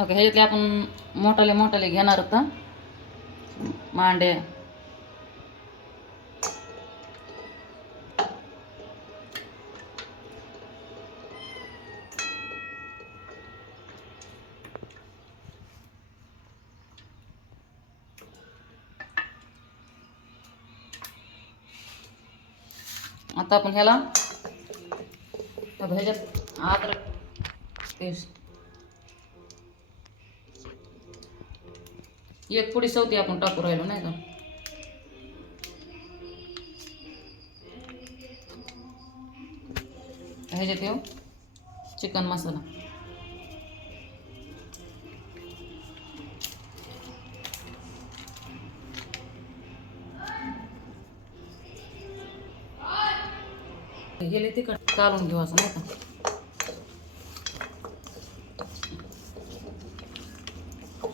Okay ह्याच्यातले आपण मोठाले मोठाले घेणार होता मांडे. आता आपण ह्याला आता ह्याच्यात अद्रक पेस्ट. एक पुढी सवती आपण टाकू राहिलो नाही का? ह्याच्यात येऊ चिकन मसाला. गेले तिकड. काढून घेऊ असं नाही का?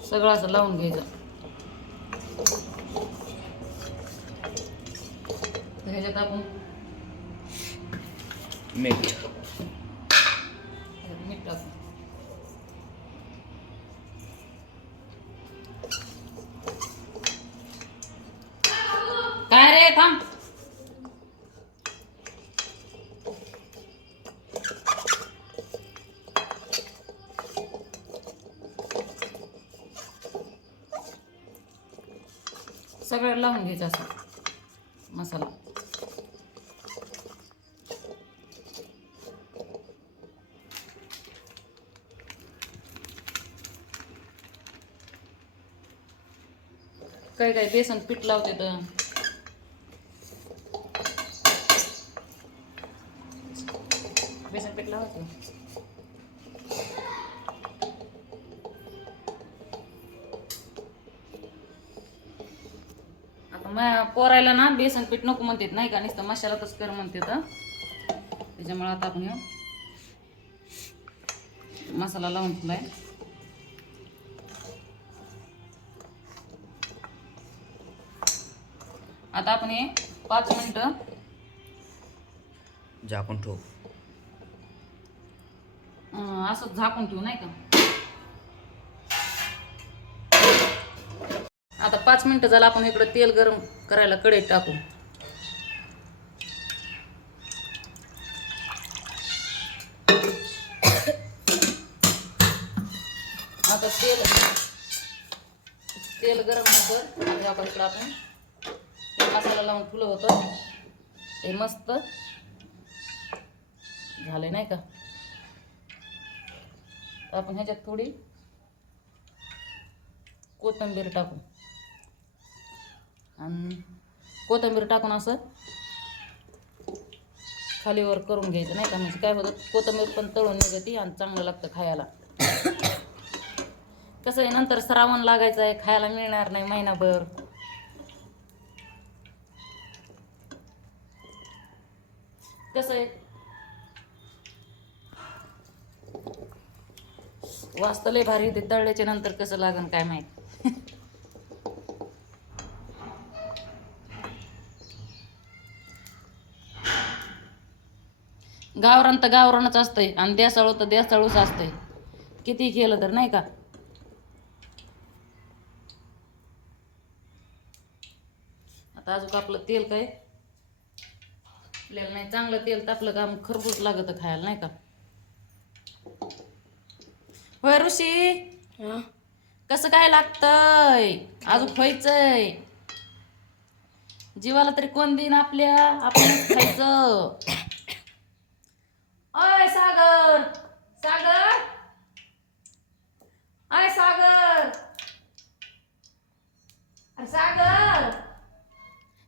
सगळं असं लावून घ्यायचं. तर ह्याच्यात आपण मीठ ह्याच्यात सगळं लावून घ्यायचं असं. मसाला. काही काही बेसन पीठ लावते तर. बेसन पीठ लावते. पोरायला ना बेसन पीठ नको म्हणतात नाही का? नुसतं मसालातच कर म्हणते तर त्याच्यामुळे आता आपण मसाला लावून ठेवलाय. आता आपण हे पाच मिनटं झाकून ठेवू. असं झाकून ठेवू नाही का? आता पाच मिनटं झालं आपण इकडं तेल गरम करायला कढईत टाकू. आता तेल तेल गरम नंतर आपण इकडं आपण मसाला लावून फुलं होतं. हे मस्त झाले नाही का? आपण ह्याच्यात थोडी कोथिंबीर टाकू. आणि कोथिंबीर टाकून असं खालीवर करून घ्यायचं नाही का? म्हणजे काय होतं कोथिंबीर पण तळून निघते आणि चांगलं लागतं खायला. कसं आहे नंतर श्रावण लागायचं आहे खायला मिळणार नाही महिनाभर. कसं आहे वाजता लय भारी ते तळल्याच्या नंतर कसं लागन काय माहीत. गावरान तर गावरानच असतंय आणि देसाळू तर देसाळूच असतंय. किती केलं तर नाही का? आता अजून आपलं तेल काय? आपल्याला नाही चांगलं तेल तापलं का मग खरबूज लागत खायला नाही का? होय ऋषी? कसं काय लागतंय? अजून खायचंय जीवाला तरी कोण देईन आपल्या? आपण खायचं. अय सागर! सागर! अय सागर! अरे सागर!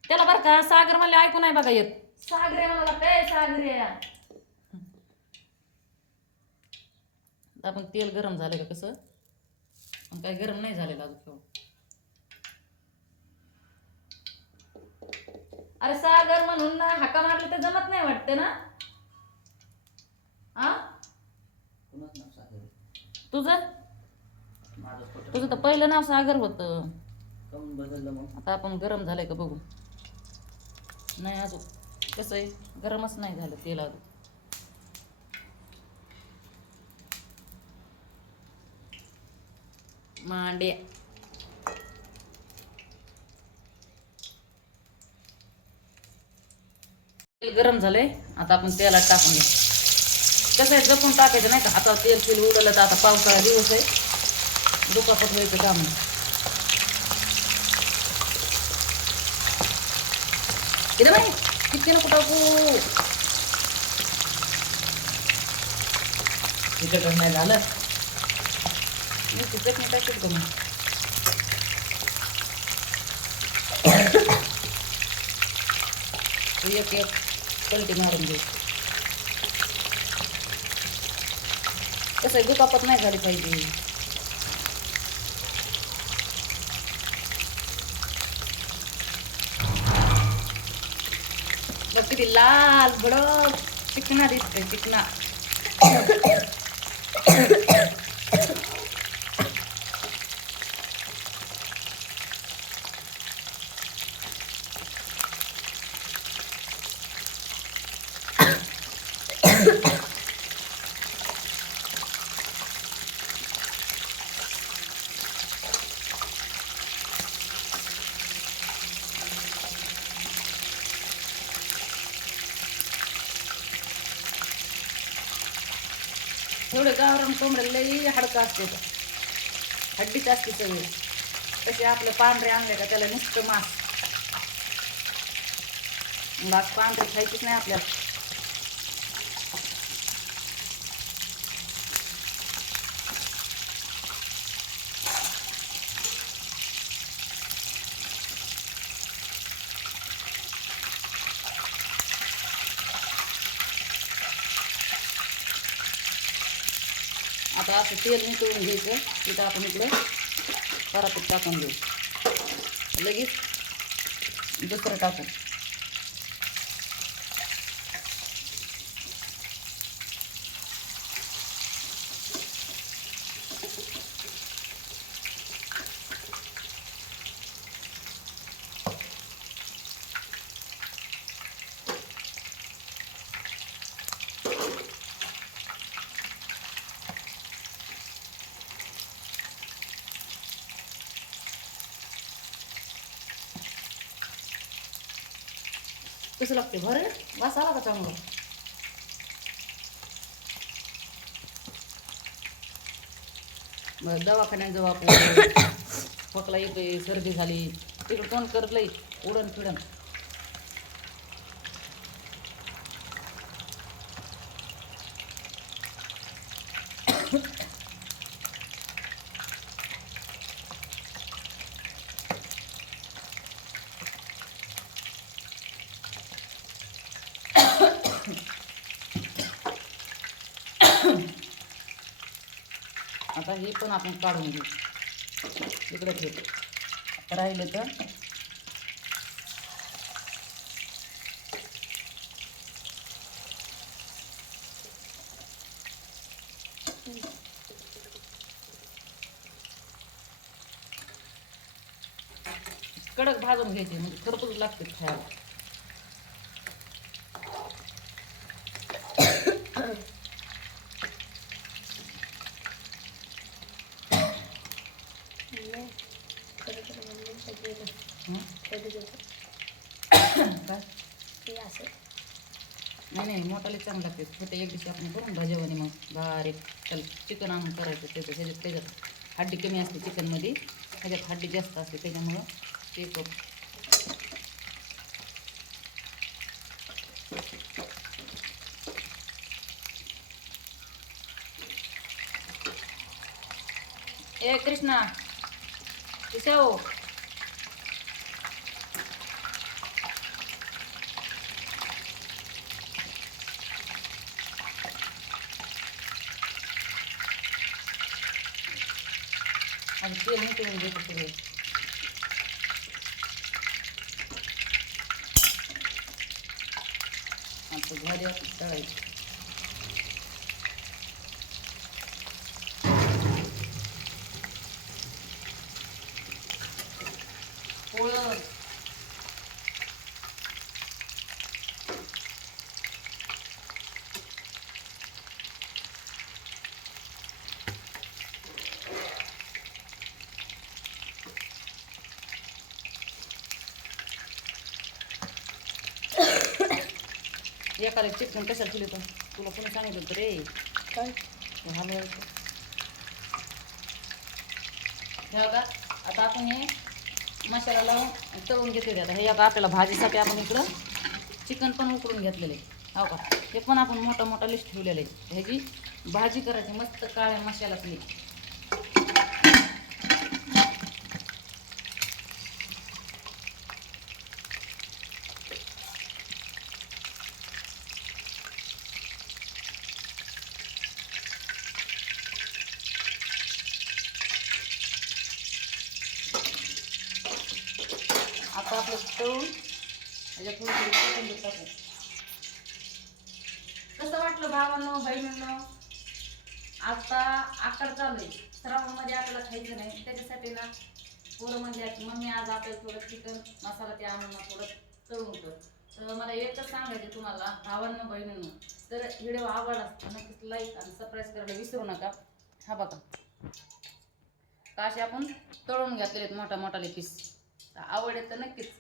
त्याला बरं का सागर मला ऐकू नाही बघा येत. सागरे मला काय सागरे! आपण तेल गरम झालं का कसं? पण काय गरम नाही झालेलं अजून. अरे सागर म्हणून ना हाका मारलं तर जमत नाही वाटतं ना? आ? तुझं? तुझं तर पहिलं नाव सागर होतं. आता आपण गरम झालंय का बघू? नाही अजून. कसं आहे? गरमच नाही झालं तेल अजून. मांडे तेल गरम झालंय. आता आपण तेलात टाकून घेऊ. कसं आहे जपून टाकायचं नाही का? आता तेल फिल उडलं तर आता पावसाळा दिवस आहे. दुखापत व्हायचं काम नाही इथं नाही किती नको टाकू. तिखट नाही झालं. नुसती नाही टाकते का मग एक एक पलटी मारून घेऊ. कसं दुखापत नाही झाली पाहिजे. बघ किती लाल बड चिकना दिसते चिकना. एवढं गावरान कोंबड्या लई हाडकं असते हड्डीच असते सगळी. तसे आपलं पांढरे आणले का त्याला नुसतं मास. मग पांढरे खायचीच नाही आपल्याला. असं तेल नितळून घ्यायचं. तिथं आपण इकडं परातीत टाकून देऊ. लगेच दुसरं टाकू कसं लागते बरं? वास आला का चांगला? बरं दवाखान्यात जाऊ आपण. खोकला येतोय सर्दी झाली. तिकडं तोंड करत लई उडण फिडण आता हे पण आपण काढून घेऊ. इकडे ठेवतो राहिलं तर? कडक भाजून घ्यायचे म्हणजे खरपूस लागते खायला हं? काय नाही नाही मोठाले चांगलं लागते छोटे एक दिवशी आपण करून भाजीवानी मग बारीक त्याला चिकन आणून करायचं त्याचं त्याच्यात त्याच्यात हड्डी कमी असते चिकनमध्ये. त्याच्यात हड्डी जास्त असते त्याच्यामुळं ते करू. ए कृष्णा किशव आणि तेल निघून घेतो सगळे आता घरी तळायचं एकाला चिकन कशाला ठेवलं होतं? तुला कोणी सांगितलं होतं रे? काय? हलवायचं हे बघा आता आपण हे मसाला लावून तळून घेतलेले आता हे बघा आपल्याला भाजीसाठी आपण इकडं चिकन पण उकडून घेतलेले हो का? हे पण आपण मोठा मोठा लिस्ट ठेवलेलं आहे. ह्याची भाजी करायची मस्त काळ्या मसाल्यातली आता आपलं तळून त्याच्यात थोडी थोडी कोथिंबीर टाकू कसं वाटलं भावांनो बहिणींनो आता आकार चालू आहे. श्रावणमध्ये आपल्याला खायचं नाही. त्याच्यासाठी ना पोरं म्हणजे मम्मी आज आपल्याला थोडं चिकन मसाला ते आणून थोडं तळून कर. तर मला एकच सांगायचं तुम्हाला भावांना बहिणींना तर व्हिडिओ आवडला नक्कीच लाईक आणि सबस्क्राईब करायला विसरू नका. हा बघा. तर असे आपण तळून घेतलेले आहेत मोठा मोठाले पीस आवडेल तर नक्कीच